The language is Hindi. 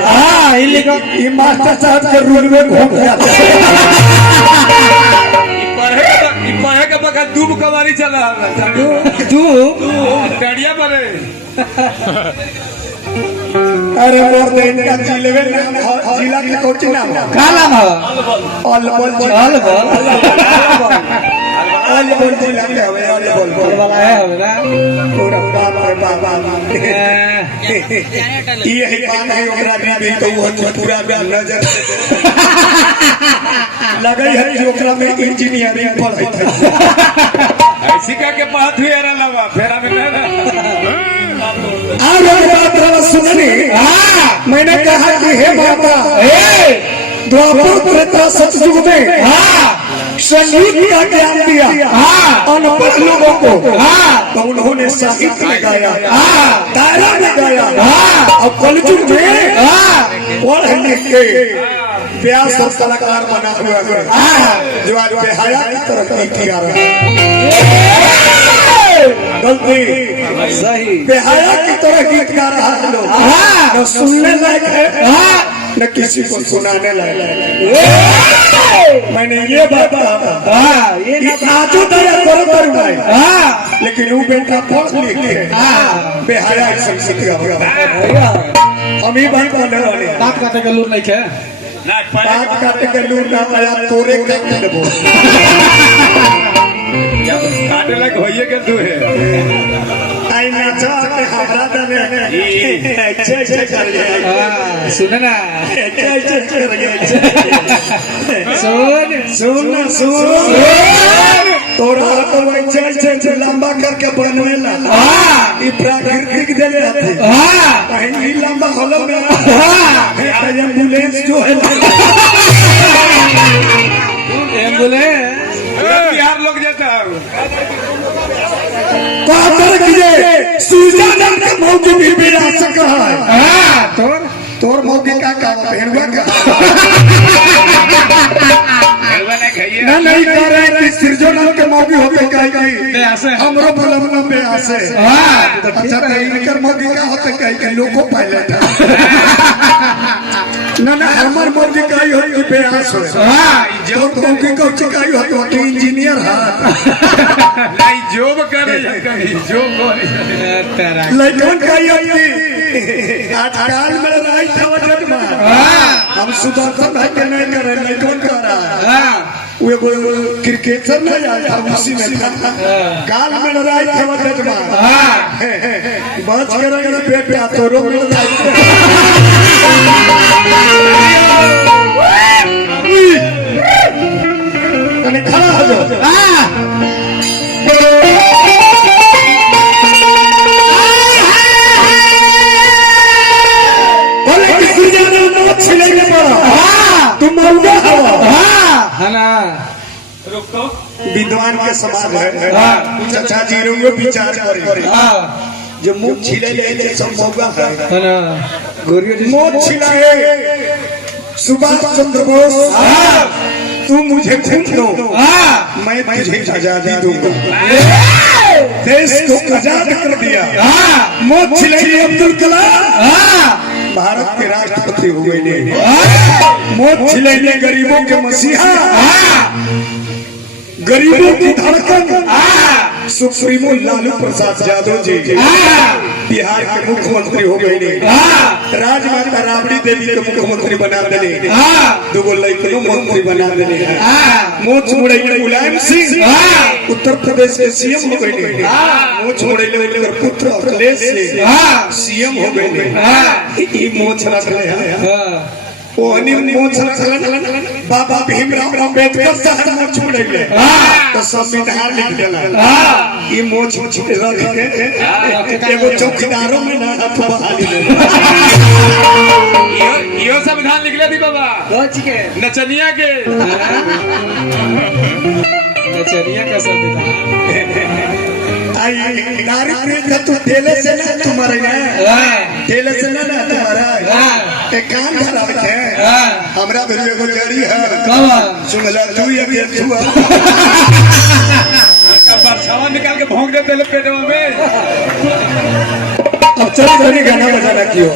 हां ये मास्टर साहब के रूम में घूम जाते पढ़े के बगल दूब कवारी चला तू डड़िया पर अरे मोर दिन का जिले में जिला के कोची नाम का नाम है अलबल जिला के हवे अलबल वाला है हवे ना पूरा बाप रे बाप ये ही बात है ओकरा भी तो वो पूरा नजर लगई है कि ओकरा में इंजीनियरिंग पढ़ै था ऐसी का के बात हुई रे लवा फेरा में ना और बात रहा सुननी मैंने कहा कि हे माता द्वापर त्रेता सतयुग में संगीत का ज्ञान दिया अनपढ़ लोगों को तो उन्होंने साहित्य में गाया दायरा में गाया और कलयुग में पढ़ लिख के व्यास और कलाकार बना हुआ है जो आज बेहया की तरफ किया रहा है गलती सही बेहया की तरह गीत गा रहा है लोग न सुनने लायक है न किसी को सुनाने लायक है। मैंने ये बात आजो दया करो करूंगा लेकिन वो बेटा पढ़ लिख के बेहया संस्कृत का हम ही बात बोले बात काटे का लूर नहीं है बात काटे के लूर ना पाया तोरे काटे देबो काटे लग होइए के तू है आई नाचा के हमरा दने अच्छे कर गया सुन ना अच्छे कर गया सुन तोरा तो अच्छे लंबा करके बनवेला ई प्राकृतिक देले रहते कहीं लंबा होलो ना एम्बुलेंस जो है एम्बुलेंस बिहार लोग जाता स्विट्जरलैंड का मौके भी बिना सका है तोर मौके का पहनवा का ना नहीं कर रहे कि स्विट्जरलैंड के मौके होते कहीं हमरो बलम में आसे अच्छा इनकर मौके का होते कहीं लोगों पायलट ना हमर मौके का ही होती बेआस हो जो मौके का चिकाई होती है इंजीनियर है नहीं जॉब करे कहीं जॉब करे लड़कन का ही होती आजकल में राइट था वजन में हम सुदर्शन भाई के नहीं कर रहे लड़कन कर रहा वो क्रिकेटर नहीं आता उसी में था काल में लड़ाई था वजन में बच करेंगे पे तो रोक लड़ाई खड़ा हो जाओ तुम विद्वान के समाज है चाचा जी रो विचार करे जो मुंह छिले ले सब मौका है मुंह छिलाए सुभाष चंद्र बोस तू मुझे खून दो मैं तुझे आजादी दूंगा देश को आजाद कर दिया मुंह छिलाए अब्दुल कलाम भारत के राष्ट्रपति हुए ने मौत छिलेने गरीबों के मसीहा गरीबों की धड़कन सुप्रीमो लालू प्रसाद यादव जी बिहार के मुख्यमंत्री हो गए ने राजमाता राबड़ी देवी के मुख्यमंत्री बना देने दुगो लड़कों मंत्री बना देने मोच मुड़ैया मुलायम सिंह उत्तर प्रदेश के सीएम हो गए ने मोच मुड़ैया उनकर पुत्र अखिलेश सीएम हो गए ने ई मोच रख रहे हैं ओहनी मोच रख बाबा भीमराव अम्बेडकर साहब मोच मुड़ैया तो संविधान लिख देला ई मोच रख के एगो चौकीदारों में ना बहाली ले यो संविधान लिखले दी बाबा कोच के नचनिया के नचनिया का संविधान आई नारी प्रीत तू तेले से ना तुम्हारे ना तेले से ना तुम्हारा एक काम खराब है हमरा भी एगो जड़ी है सुनला तू ये छुआ का परछावा निकाल के भोंक देते ले पेटवा में अब चल गाना बजाना क्यों